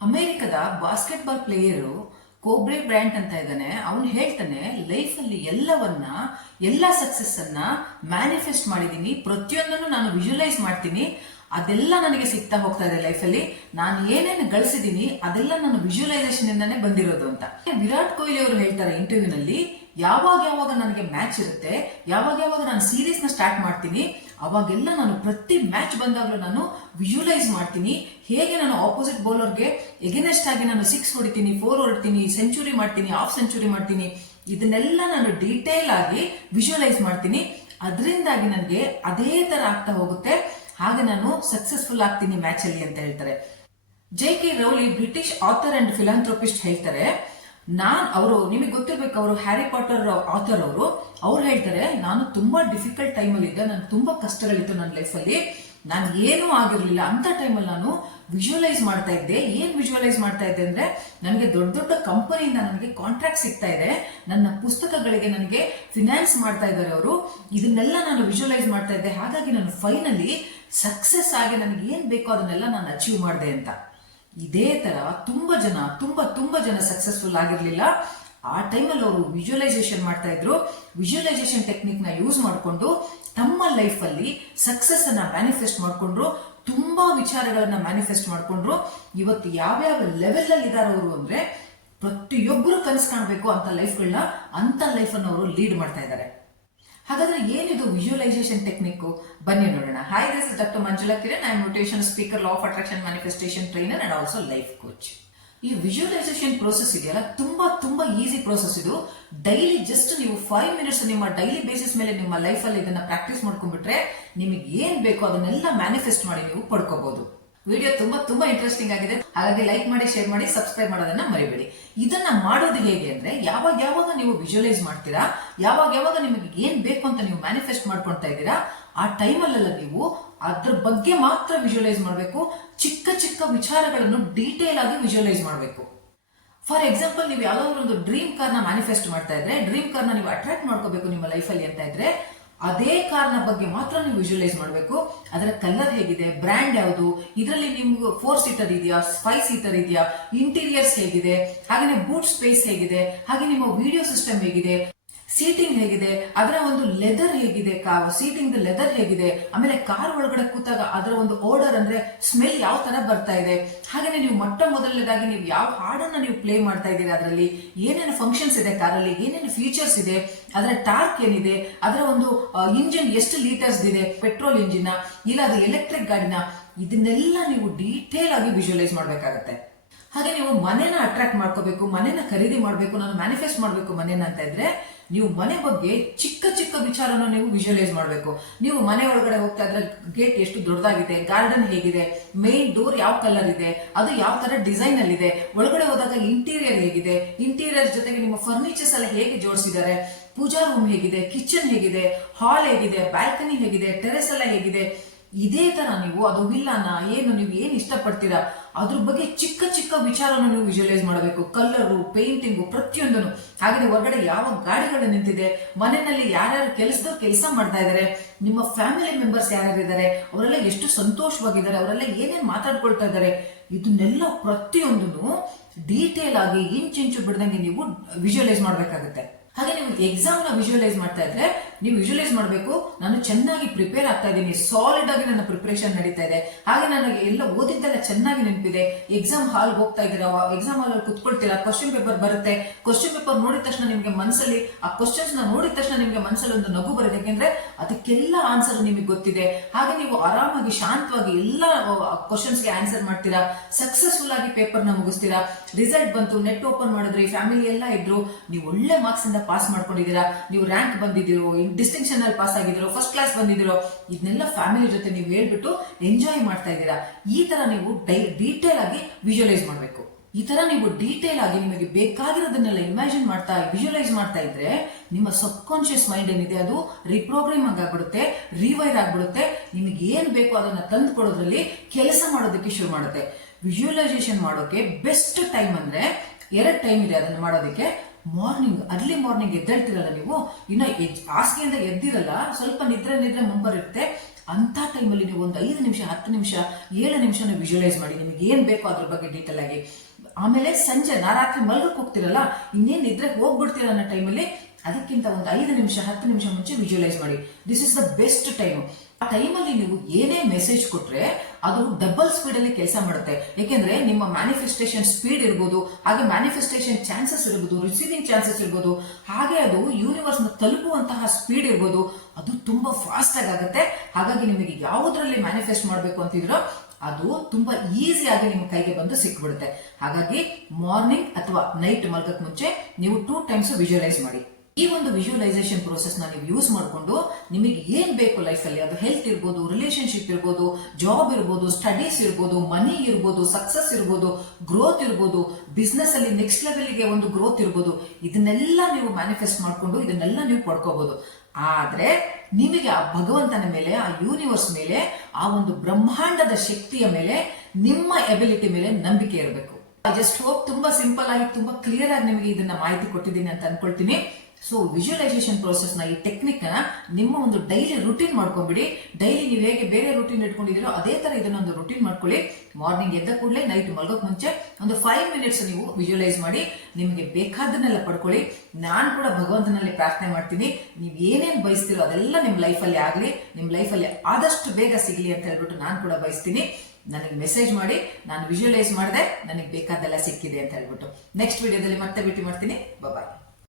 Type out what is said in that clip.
ಅಮೆರಿಕದ basketball player ಕೋಬ್ರೆ ಬ್ರ್ಯಾಂಟ್ ಅಂತ ಇದ್ದಾನೆ. ಅವನು ಹೇಳ್ತಾನೆ ಲೈಫ್ ಅಲ್ಲಿ ಎಲ್ಲವನ್ನ, ಎಲ್ಲ ಸಕ್ಸಸ್ ಅನ್ನ ಮ್ಯಾನಿಫೆಸ್ಟ್ ಮಾಡಿದ್ದೀನಿ. ಪ್ರತಿಯೊಂದನ್ನು ನಾನು ವಿಜುವಲೈಸ್ ಮಾಡ್ತೀನಿ. ಅದೆಲ್ಲ ನನಗೆ ಸಿಗ್ತಾ ಹೋಗ್ತಾ ಇದೆ ಲೈಫಲ್ಲಿ ನಾನು ಏನೇನು ಗಳಿಸಿದ್ದೀನಿ ಅದೆಲ್ಲ ನಾನು ವಿಜುವಲೈಸೇಷನ್ ಇಂದಾನೆ ಬಂದಿರೋದು ಅಂತ. ವಿರಾಟ್ ಕೊಹ್ಲಿ ಅವರು ಹೇಳ್ತಾರೆ ಇಂಟರ್ವ್ಯೂ ನಲ್ಲಿ ಯಾವಾಗ ಯಾವಾಗ ನನಗೆ ಮ್ಯಾಚ್ ಇರುತ್ತೆ, ಯಾವಾಗ ಯಾವಾಗ ನಾನು ಸೀರೀಸ್ನ ಸ್ಟಾರ್ಟ್ ಮಾಡ್ತೀನಿ, ಅವಾಗೆಲ್ಲ ನಾನು ಪ್ರತಿ ಮ್ಯಾಚ್ ಬಂದಾಗಲೂ ನಾನು ವಿಜುವಲೈಸ್ ಮಾಡ್ತೀನಿ. ಹೇಗೆ ನಾನು ಆಪೋಸಿಟ್ ಬೌಲರ್ಗೆ ಎಗೇನೆಸ್ಟ್ ಆಗಿ ನಾನು ಸಿಕ್ಸ್ ಹೊಡಿತೀನಿ ಫೋರ್ ಹೊಡಿತೀನಿ ಸೆಂಚುರಿ ಮಾಡ್ತೀನಿ ಹಾಫ್ ಸೆಂಚುರಿ ಮಾಡ್ತೀನಿ, ಇದನ್ನೆಲ್ಲ ನಾನು ಡೀಟೇಲ್ ಆಗಿ ವಿಜುವಲೈಸ್ ಮಾಡ್ತೀನಿ. ಅದರಿಂದಾಗಿ ನನಗೆ ಅದೇ ತರ ಆಗ್ತಾ ಹೋಗುತ್ತೆ. ಹಾಗೆ ನಾನು ಸಕ್ಸಸ್ಫುಲ್ ಆಗ್ತೀನಿ ಮ್ಯಾಚ್ ಅಲ್ಲಿ ಅಂತ ಹೇಳ್ತಾರೆ. ಜೆ ಕೆ ರೌಲಿ ಬ್ರಿಟಿಷ್ ಆಥರ್ ಅಂಡ್ ಫಿಲಾಂಥ್ರೋಪಿಸ್ಟ್ ಹೇಳ್ತಾರೆ ನಾನ್ ಅವರು, ನಿಮಗೆ ಗೊತ್ತಿರ್ಬೇಕು ಅವರು ಹ್ಯಾರಿ ಪಾಟರ್ ಆಥರ್ ಅವರು. ಅವ್ರು ಹೇಳ್ತಾರೆ, ನಾನು ತುಂಬಾ ಡಿಫಿಕಲ್ಟ್ ಟೈಮಲ್ಲಿ ಇದ್ದೆ, ನನಗೆ ತುಂಬಾ ಕಷ್ಟಗಳಿತ್ತು ನನ್ನ ಲೈಫಲ್ಲಿ ನಾನು ಏನೂ ಆಗಿರಲಿಲ್ಲ. ಅಂತ ಟೈಮಲ್ಲಿ ನಾನು ವಿಜುವಲೈಸ್ ಮಾಡ್ತಾ ಇದ್ದೆ. ಏನ್ ವಿಜುವಲೈಸ್ ಮಾಡ್ತಾ ಇದ್ದೆ ಅಂದ್ರೆ, ನನಗೆ ದೊಡ್ಡ ದೊಡ್ಡ ಕಂಪನಿಯಿಂದ ನನಗೆ ಕಾಂಟ್ರಾಕ್ಟ್ ಸಿಗ್ತಾ ಇದೆ. ನನ್ನ ಪುಸ್ತಕಗಳಿಗೆ ನನಗೆ ಫಿನಾನ್ಸ್ ಮಾಡ್ತಾ ಇದ್ದಾರೆ ಅವರು. ಇದನ್ನೆಲ್ಲ ನಾನು ವಿಜುವಲೈಸ್ ಮಾಡ್ತಾ ಇದ್ದೆ. ಹಾಗಾಗಿ ನಾನು ಫೈನಲಿ ಸಕ್ಸಸ್ ಆಗಿ ನನಗೆ ಏನ್ ಬೇಕೋ ಅದನ್ನೆಲ್ಲ ನಾನು ಅಚೀವ್ ಮಾಡಿದೆ ಅಂತ. ಇದೇ ತರ ತುಂಬಾ ಜನ, ತುಂಬಾ ತುಂಬಾ ಜನ ಸಕ್ಸಸ್ಫುಲ್ ಆಗಿರ್ಲಿಲ್ಲ. ಆ ಟೈಮಲ್ಲಿ ಅವರು ವಿಜುವಲೈಸೇಷನ್ ಮಾಡ್ತಾ ಇದ್ರು. ವಿಜುವಲೈಸೇಷನ್ ಟೆಕ್ನಿಕ್ನ ಯೂಸ್ ಮಾಡಿಕೊಂಡು ತಮ್ಮ ಲೈಫ್ ಅಲ್ಲಿ ಸಕ್ಸಸ್ ಅನ್ನ ಮ್ಯಾನಿಫೆಸ್ಟ್ ಮಾಡಿಕೊಂಡ್ರು. ತುಂಬಾ ವಿಚಾರಗಳನ್ನ ಮ್ಯಾನಿಫೆಸ್ಟ್ ಮಾಡಿಕೊಂಡ್ರು. ಇವತ್ತು ಯಾವ್ಯಾವ ಲೆವೆಲ್ ಅಲ್ಲಿ ಇದಾರೆ ಅವರು ಅಂದ್ರೆ ಪ್ರತಿಯೊಬ್ಬರು ಕನಸು ಕಾಣಬೇಕು ಅಂತ ಲೈಫ್ಗಳನ್ನ ಅಂತ ಲೈಫ್ ಅನ್ನು ಅವರು ಲೀಡ್ ಮಾಡ್ತಾ ಇದ್ದಾರೆ. ಹಾಗಾದ್ರೆ ಏನಿದು ವಿಜುವಲೈಸೇಷನ್ ಟೆಕ್ನಿಕ್ ಬನ್ನಿ ನೋಡೋಣ. Hi this doctor Manjula Kiran I motivation speaker law of attraction manifestation trainer and also life coach ಈ ವಿಜುವಲೈಸೇಷನ್ ಪ್ರೋಸೆಸ್ ಇದೆಯಲ್ಲ? ತುಂಬಾ ತುಂಬಾ ಈಸಿ ಪ್ರೋಸೆಸ್ ಇದು. ಡೈಲಿ ಜಸ್ಟ್ ನೀವು ಫೈವ್ ಮಿನಿಟ್ಸ್ ನಿಮ್ಮ ಡೈಲಿ ಬೇಸಿಸ್ ಮೇಲೆ ನಿಮ್ಮ ಲೈಫ್ ಅಲ್ಲಿ ಇದನ್ನ ಪ್ರಾಕ್ಟೀಸ್ ಮಾಡ್ಕೊಂಡ್ಬಿಟ್ರೆ ನಿಮಗೆ ಏನ್ ಬೇಕೋ ಅದನ್ನೆಲ್ಲ ಮ್ಯಾನಿಫೆಸ್ಟ್ ಮಾಡಿ ನೀವು ಪಡ್ಕೋಬಹುದು ವಿಡಿಯೋ ತುಂಬಾ ತುಂಬಾ ಇಂಟ್ರೆಸ್ಟಿಂಗ್ ಆಗಿದೆ. ಹಾಗಾಗಿ ಲೈಕ್ ಮಾಡಿ ಶೇರ್ ಮಾಡಿ ಸಬ್ಸ್ಕ್ರೈಬ್ ಮಾಡೋದನ್ನ ಮರಿಬೇಡಿ. ಇದನ್ನ ಮಾಡೋದು ಹೇಗೆ ಅಂದ್ರೆ ಯಾವಾಗ ಯಾವಾಗ ನೀವು ವಿಜುವಲೈಸ್ ಮಾಡ್ತೀರಾ, ಯಾವಾಗ ಯಾವಾಗ ನಿಮಗೆ ಏನ್ ಬೇಕು ಅಂತ ನೀವು ಮ್ಯಾನಿಫೆಸ್ಟ್ ಮಾಡ್ಕೊಳ್ತಾ ಇದ್ದೀರಾ, ಆ ಟೈಮಲ್ಲೆಲ್ಲ ನೀವು ಅದ್ರ ಬಗ್ಗೆ ಮಾತ್ರ ವಿಜುವಲೈಸ್ ಮಾಡಬೇಕು. ಚಿಕ್ಕ ಚಿಕ್ಕ ವಿಚಾರಗಳನ್ನು ಡೀಟೇಲ್ ಆಗಿ ವಿಜುವಲೈಸ್ ಮಾಡಬೇಕು. ಫಾರ್ ಎಕ್ಸಾಂಪಲ್ ನೀವು ಯಾವ್ದಾದ್ರು ಒಂದು ಡ್ರೀಮ್ ಕಾರ್ನ ಮ್ಯಾನಿಫೆಸ್ಟ್ ಮಾಡ್ತಾ ಇದ್ರೆ ಡ್ರೀಮ್ ಕಾರ್ನ ನೀವು ಅಟ್ರಾಕ್ಟ್ ಮಾಡ್ಕೋಬೇಕು ನಿಮ್ಮ ಲೈಫಲ್ಲಿ ಅಂತ ಇದ್ರೆ ಅದೇ ಕಾರ್ನ ಬಗ್ಗೆ ಮಾತ್ರ ನೀವು ವಿಜುವಲೈಸ್ ಮಾಡಬೇಕು. ಅದರ ಕಲರ್ ಹೇಗಿದೆ ಬ್ರ್ಯಾಂಡ್ ಯಾವುದು, ಇದರಲ್ಲಿ ನಿಮ್ಗೆ ಫೋರ್ ಸೀಟರ್ ಇದೆಯಾ ಫೈವ್ ಸೀಟರ್ ಇದೆಯಾ ಇಂಟೀರಿಯರ್ಸ್ ಹೇಗಿದೆ ಹಾಗೆ ಬೂಟ್ ಸ್ಪೇಸ್ ಹೇಗಿದೆ, ಹಾಗೆ ನಿಮ್ಮ ವಿಡಿಯೋ ಸಿಸ್ಟಮ್ ಹೇಗಿದೆ. ಸೀಟಿಂಗ್ ಹೇಗಿದೆ, ಅದರ ಒಂದು ಲೆದರ್ ಹೇಗಿದೆ ಸೀಟಿಂಗ್ ಲೆದರ್ ಹೇಗಿದೆ, ಆಮೇಲೆ ಕಾರ್ ಒಳಗಡೆ ಕೂತಾಗ ಅದರ ಒಂದು ಓಡರ್ ಅಂದ್ರೆ ಸ್ಮೆಲ್ ಯಾವ ತರ ಬರ್ತಾ ಇದೆ. ಹಾಗೆ ನೀವು ಮೊಟ್ಟ ಮೊದಲನೇದಾಗಿ ನೀವು ಯಾವ ಹಾಡನ್ನ ನೀವು ಪ್ಲೇ ಮಾಡ್ತಾ ಇದ್ದೀರಿ ಅದರಲ್ಲಿ, ಏನೇನು ಫಂಕ್ಷನ್ಸ್ ಇದೆ ಕಾರಲ್ಲಿ ಏನೇನು ಫೀಚರ್ಸ್ ಇದೆ, ಅದರ ಟಾರ್ಕ್ ಏನಿದೆ, ಅದರ ಒಂದು ಇಂಜಿನ್ ಎಷ್ಟು ಲೀಟರ್ಸ್ ಇದೆ ಪೆಟ್ರೋಲ್ ಇಂಜಿನ್ ಇಲ್ಲ ಅದು ಎಲೆಕ್ಟ್ರಿಕ್ ಗಾಡಿನ, ಇದನ್ನೆಲ್ಲ ನೀವು ಡೀಟೇಲ್ ಆಗಿ ವಿಜುವಲೈಸ್ ಮಾಡ್ಬೇಕಾಗತ್ತೆ. ಹಾಗೆ ನೀವು ಮನೆನ ಅಟ್ರಾಕ್ಟ್ ಮಾಡ್ಕೋಬೇಕು, ಮನೇನ ಖರೀದಿ ಮಾಡಬೇಕು, ನಾನು ಮ್ಯಾನಿಫೆಸ್ಟ್ ಮಾಡಬೇಕು ಮನೇನ ಅಂತ ಇದ್ರೆ, ನೀವು ಮನೆ ಬಗ್ಗೆ ಚಿಕ್ಕ ಚಿಕ್ಕ ವಿಚಾರನ ನೀವು ವಿಜುವಲೈಸ್ ಮಾಡಬೇಕು. ನೀವು ಮನೆ ಒಳಗಡೆ ಹೋಗ್ತಾ ಇದ್ರೆ ಗೇಟ್ ಎಷ್ಟು ದೊಡ್ಡದಾಗಿದೆ ಗಾರ್ಡನ್ ಹೇಗಿದೆ ಮೇನ್ ಡೋರ್ ಯಾವ ಕಲರ್ ಇದೆ, ಅದು ಯಾವ ತರ ಡಿಸೈನ್ ಅಲ್ಲಿ ಇದೆ ಒಳಗಡೆ ಹೋದಾಗ ಇಂಟೀರಿಯರ್ ಹೇಗಿದೆ ಇಂಟೀರಿಯರ್ ಜೊತೆಗೆ ನಿಮ್ಮ ಫರ್ನಿಚರ್ಸ್ ಎಲ್ಲ ಹೇಗೆ ಜೋಡಿಸಿದ್ದಾರೆ, ಪೂಜಾ ರೂಮ್ ಹೇಗಿದೆ ಕಿಚನ್ ಹೇಗಿದೆ ಹಾಲ್ ಹೇಗಿದೆ ಬ್ಯಾಲ್ಕನಿ ಹೇಗಿದೆ ಟೆರೆಸ್ ಎಲ್ಲ ಹೇಗಿದೆ, ಇದೇ ತರ ನೀವು, ಅದು ವಿಲ್ಲಾನ ಏನು, ನೀವು ಏನು ಇಷ್ಟಪಡ್ತೀರಾ? ಅದ್ರ ಬಗ್ಗೆ ಚಿಕ್ಕ ಚಿಕ್ಕ ವಿಚಾರವನ್ನು ನೀವು ವಿಜುವಲೈಸ್ ಮಾಡಬೇಕು. ಕಲ್ಲರು ಪೇಂಟಿಂಗು ಪ್ರತಿಯೊಂದನ್ನು. ಹಾಗೆ ಹೊರಗಡೆ ಯಾವ ಗಾಡಿಗಳು ನಿಂತಿದೆ, ಮನೆಯಲ್ಲಿ ಯಾರ್ಯಾರು ಕೆಲಸದ ಕೆಲಸ ಮಾಡ್ತಾ ಇದ್ದಾರೆ ನಿಮ್ಮ ಫ್ಯಾಮಿಲಿ ಮೆಂಬರ್ಸ್ ಯಾರ್ಯಾರು ಇದ್ದಾರೆ ಅವರೆಲ್ಲ ಎಷ್ಟು ಸಂತೋಷವಾಗಿದ್ದಾರೆ, ಅವರೆಲ್ಲ ಏನೇನು ಮಾತಾಡ್ಕೊಳ್ತಾ ಇದ್ದಾರೆ ಇದನ್ನೆಲ್ಲ ಪ್ರತಿಯೊಂದನ್ನು ಡೀಟೇಲ್ ಆಗಿ ಇಂಚಿಂಚು ಬಿಡದಂಗೆ ನೀವು ವಿಜುವಲೈಸ್ ಮಾಡಬೇಕಾಗುತ್ತೆ. ಹಾಗೆ ನೀವು ಎಕ್ಸಾಮ್ನ ವಿಜುವಲೈಸ್ ಮಾಡ್ತಾ ಇದ್ರೆ ನೀವು ವಿಜುವಲೈಸ್ ಮಾಡಬೇಕು. ನಾನು ಚೆನ್ನಾಗಿ ಪ್ರಿಪೇರ್ ಆಗ್ತಾ ಇದ್ದೀನಿ. ಸಾಲಿಡ್ ಆಗಿ ನನ್ನ ಪ್ರಿಪರೇಷನ್ ನಡೀತಾ ಇದೆ. ಹಾಗೆ ನನಗೆ ಎಲ್ಲ ಓದಿದ್ದೆಲ್ಲ ಚೆನ್ನಾಗಿ ನೆನಪಿದೆ. ಎಕ್ಸಾಮ್ ಹಾಲ್ ಹೋಗ್ತಾ ಇದ್ದೀರಾ? ಎಕ್ಸಾಮ್ ಹಾಲ್ ಕುತ್ಕೊಳ್ತೀರಾ? ಕ್ವಶನ್ ಪೇಪರ್ ಬರುತ್ತೆ. ಕ್ವಶನ್ ಪೇಪರ್ ನೋಡಿದ ತಕ್ಷಣ ನಿಮಗೆ ಮನಸ್ಸಲ್ಲಿ ಆ ಕ್ವಶನ್ಸ್ನ ನೋಡಿದ ತಕ್ಷಣ ನಿಮಗೆ ಮನಸ್ಸಲ್ಲಿ ಒಂದು ನಗು ಬರುತ್ತೆ. ಯಾಕೆಂದ್ರೆ ಅದಕ್ಕೆಲ್ಲ ಆನ್ಸರ್ ನಿಮಗೆ ಗೊತ್ತಿದೆ. ಹಾಗೆ ನೀವು ಆರಾಮಾಗಿ, ಶಾಂತವಾಗಿ ಎಲ್ಲ ಕ್ವಶನ್ಸ್ಗೆ ಆನ್ಸರ್ ಮಾಡ್ತೀರಾ? ಸಕ್ಸಸ್ಫುಲ್ ಆಗಿ ಪೇಪರ್ನ ಮುಗಿಸ್ತೀರಾ? ರಿಸಲ್ಟ್ ಬಂತು ನೆಟ್ ಓಪನ್ ಮಾಡಿದ್ರಿ ಫ್ಯಾಮಿಲಿ ಎಲ್ಲ ಇದ್ರು. ನೀವು ಒಳ್ಳೆ ಮಾರ್ಕ್ಸ್ ಇಂದ ಪಾಸ್ ಮಾಡ್ಕೊಂಡಿದ್ದೀರಾ? ನೀವು ರ್ಯಾಂಕ್ ಬಂದಿದ್ದೀರೋ? ಡಿಸ್ಟಿಂಕ್ಷನ್ ಅಲ್ಲಿ ಪಾಸ್ ಆಗಿದ್ದೀರೋ ಫಸ್ಟ್ ಕ್ಲಾಸ್ ಬಂದಿದ್ದೀರೋ ಇದನ್ನೆಲ್ಲ ಫ್ಯಾಮಿಲಿ ಜೊತೆ ನೀವು ಹೇಳ್ಬಿಟ್ಟು ಎಂಜಾಯ್ ಮಾಡ್ತಾ ಇದ್ದೀರಾ. ಈ ತರ ನೀವು ಡೀಟೇಲ್ ಆಗಿ ವಿಜುವಲೈಸ್ ಮಾಡಬೇಕು. ಈ ತರ ನೀವು ಡೀಟೇಲ್ ಆಗಿ ನಿಮಗೆ ಬೇಕಾಗಿರೋದನ್ನೆಲ್ಲ ಇಮ್ಯಾಜಿನ್ ಮಾಡ್ತಾ ವಿಜುವಲೈಸ್ ಮಾಡ್ತಾ ಇದ್ರೆ ನಿಮ್ಮ ಸಬ್ ಕಾನ್ಶಿಯಸ್ ಮೈಂಡ್ ಏನಿದೆ ಅದು ರಿಪ್ರೋಗ್ರಾಮ್ ಆಗ್ಬಿಡುತ್ತೆ ರಿವೈರ್ ಆಗ್ಬಿಡುತ್ತೆ. ನಿಮಗೆ ಏನ್ ಬೇಕೋ ಅದನ್ನ ತಂದು ಕೊಡೋದ್ರಲ್ಲಿ ಕೆಲಸ ಮಾಡೋದಕ್ಕೆ ಶುರು ಮಾಡುತ್ತೆ. ವಿಜುವಲೈಸೇಷನ್ ಮಾಡೋಕೆ ಬೆಸ್ಟ್ ಟೈಮ್ ಅಂದ್ರೆ ಎರಡು ಟೈಮ್ ಇದೆ ಅದನ್ನ ಮಾಡೋದಕ್ಕೆ. ಮಾರ್ನಿಂಗ್ ಅರ್ಲಿ ಮಾರ್ನಿಂಗ್ ಎದ್ದೇಳ್ತಿರಲ್ಲ ನೀವು? ಇನ್ನ ಹಾಸಿಗೆಯಿಂದ ಎದ್ದಿರಲ್ಲ, ಸ್ವಲ್ಪ ನಿದ್ರೆ ನಿದ್ರೆ ಮುಂಬರುತ್ತೆ. ಅಂತ ಟೈಮಲ್ಲಿ ನೀವು ಒಂದು ಐದು ನಿಮಿಷ, ಹತ್ತು ನಿಮಿಷ, ಏಳು ನಿಮಿಷನ ವಿಜುವಲೈಸ್ ಮಾಡಿ. ನಿಮಗೆ ಏನು ಬೇಕೋ ಅದ್ರ ಬಗ್ಗೆ ಡೀಟೇಲ್ ಆಗಿ. ಆಮೇಲೆ ಸಂಜೆ ನಾ ರಾತ್ರಿ ಮಲ್ಗಕ್ಕೆ ಹೋಗ್ತಿರಲ್ಲ, ಇನ್ನೇನು ನಿದ್ರೆ ಹೋಗ್ಬಿಡ್ತೀರ ಅನ್ನೋ ಟೈಮಲ್ಲಿ ಅದಕ್ಕಿಂತ ಒಂದು ಐದು ನಿಮಿಷ, ಹತ್ತು ನಿಮಿಷ ಮುಂಚೆ ವಿಜುವಲೈಸ್ ಮಾಡಿ. This is the best time ಆ ಟೈಮಲ್ಲಿ ನೀವು ಏನೇ ಮೆಸೇಜ್ ಕೊಟ್ರೆ ಅದು ಡಬಲ್ ಸ್ಪೀಡ್ ಅಲ್ಲಿ ಕೆಲಸ ಮಾಡುತ್ತೆ. ಯಾಕೆಂದ್ರೆ ನಿಮ್ಮ ಮ್ಯಾನಿಫೆಸ್ಟೇಷನ್ ಸ್ಪೀಡ್ ಇರ್ಬೋದು, ಹಾಗೆ ಮ್ಯಾನಿಫೆಸ್ಟೇಷನ್ ಚಾನ್ಸಸ್ ಇರ್ಬೋದು ರಿಸೀವಿಂಗ್ ಚಾನ್ಸಸ್ ಇರ್ಬೋದು, ಹಾಗೆ ಅದು ಯೂನಿವರ್ಸ್ನ ತಲುಪುವಂತಹ ಸ್ಪೀಡ್ ಇರ್ಬೋದು. ಅದು ತುಂಬಾ ಫಾಸ್ಟ್ ಆಗಿ ಆಗುತ್ತೆ. ಹಾಗಾಗಿ ನಿಮಗೆ ಯಾವುದರಲ್ಲಿ ಮ್ಯಾನಿಫೆಸ್ಟ್ ಮಾಡಬೇಕು ಅಂತಿದ್ರೋ ಅದು ತುಂಬಾ ಈಸಿಯಾಗಿ ನಿಮ್ಮ ಕೈಗೆ ಬಂದು ಸಿಕ್ಬಿಡುತ್ತೆ. ಹಾಗಾಗಿ ಮಾರ್ನಿಂಗ್ ಅಥವಾ ನೈಟ್ ಮಲ್ಗಕ್ ಮುಂಚೆ ನೀವು ಟೂ ಟೈಮ್ಸ್ ವಿಜುವಲೈಸ್ ಮಾಡಿ. ಈ ಒಂದು ವಿಜುವಲೈಸೇಷನ್ ಪ್ರೋಸೆಸ್ನ ನೀವು ಯೂಸ್ ಮಾಡಿಕೊಂಡು ನಿಮಗೆ ಏನ್ ಬೇಕು ಲೈಫ್ ಅಲ್ಲಿ? ಅದು ಹೆಲ್ತ್ ಇರ್ಬೋದು ರಿಲೇಶನ್ಶಿಪ್ ಇರ್ಬೋದು ಜಾಬ್ ಇರ್ಬೋದು ಸ್ಟಡೀಸ್ ಇರ್ಬೋದು ಮನಿ ಇರ್ಬೋದು ಸಕ್ಸಸ್ ಇರ್ಬೋದು ಗ್ರೋತ್ ಇರ್ಬೋದು ಬಿಸ್ನೆಸ್ ಅಲ್ಲಿ ನೆಕ್ಸ್ಟ್ ಲೆವೆಲ್ಗೆ ಒಂದು ಗ್ರೋತ್ ಇರ್ಬೋದು, ಇದನ್ನೆಲ್ಲ ನೀವು ಮ್ಯಾನಿಫೆಸ್ಟ್ ಮಾಡ್ಕೊಂಡು ಇದನ್ನೆಲ್ಲ ನೀವು ಪಡ್ಕೋಬಹುದು ಆದ್ರೆ ನಿಮಗೆ ಆ ಭಗವಂತನ ಮೇಲೆ, ಆ ಯೂನಿವರ್ಸ್ ಮೇಲೆ, ಆ ಒಂದು ಬ್ರಹ್ಮಾಂಡದ ಶಕ್ತಿಯ ಮೇಲೆ, ನಿಮ್ಮ ಎಬಿಲಿಟಿ ಮೇಲೆ ನಂಬಿಕೆ ಇರಬೇಕು. ಜಸ್ಟ್ ಹೋಪ್ ತುಂಬಾ ಸಿಂಪಲ್ ಆಗಿ, ತುಂಬಾ ಕ್ಲಿಯರ್ ಆಗಿ ನಿಮಗೆ ಇದನ್ನ ಮಾಹಿತಿ ಕೊಟ್ಟಿದ್ದೀನಿ ಅಂತ ಅನ್ಕೊಳ್ತೀನಿ. ಸೊ ವಿಜುವಲೈಸೇಷನ್ ಪ್ರೋಸೆಸ್ನ ಈ ಟೆಕ್ನಿಕ್ನ ನಿಮ್ಮ ಒಂದು ಡೈಲಿ ರುಟೀನ್ ಮಾಡ್ಕೊಂಡ್ಬಿಡಿ ಡೈಲಿ ನೀವು ಹೇಗೆ ಬೇರೆ ರುಟೀನ್ ಇಟ್ಕೊಂಡಿದ್ದೀರೋ ಅದೇ ತರ ಇದನ್ನೊಂದು ರುಟೀನ್ ಮಾಡ್ಕೊಳ್ಳಿ. ಮಾರ್ನಿಂಗ್ ಎದ್ದ ಕೂಡಲೇ ನೈಟ್ ಮಲ್ಗೋಕ್ ಮುಂಚೆ ಒಂದು ಫೈವ್ ಮಿನಿಟ್ಸ್ ನೀವು ವಿಜುವಲೈಸ್ ಮಾಡಿ. ನಿಮಗೆ ಬೇಕಾದನ್ನೆಲ್ಲ ಪಡ್ಕೊಳ್ಳಿ. ನಾನು ಕೂಡ ಭಗವಂತನಲ್ಲಿ ಪ್ರಾರ್ಥನೆ ಮಾಡ್ತೀನಿ. ನೀವು ಏನೇನು ಬಯಸ್ತೀರೋ ಅದೆಲ್ಲ ನಿಮ್ಮ ಲೈಫಲ್ಲಿ ಆಗಲಿ. ನಿಮ್ಮ ಲೈಫಲ್ಲಿ ಆದಷ್ಟು ಬೇಗ ಸಿಗಲಿ ಅಂತ ಹೇಳ್ಬಿಟ್ಟು ನಾನು ಕೂಡ ಬಯಸ್ತೀನಿ. ನನಗೆ ಮೆಸೇಜ್ ಮಾಡಿ. ನಾನು ವಿಜುವಲೈಸ್ ಮಾಡಿದೆ. ನನಗೆ ಬೇಕಾದೆಲ್ಲ ಸಿಕ್ಕಿದೆ ಅಂತ ಹೇಳ್ಬಿಟ್ಟು. ನೆಕ್ಸ್ಟ್ ವಿಡಿಯೋದಲ್ಲಿ ಮತ್ತೆ ಭೇಟಿ ಮಾಡ್ತೀನಿ. ಬಾಯ್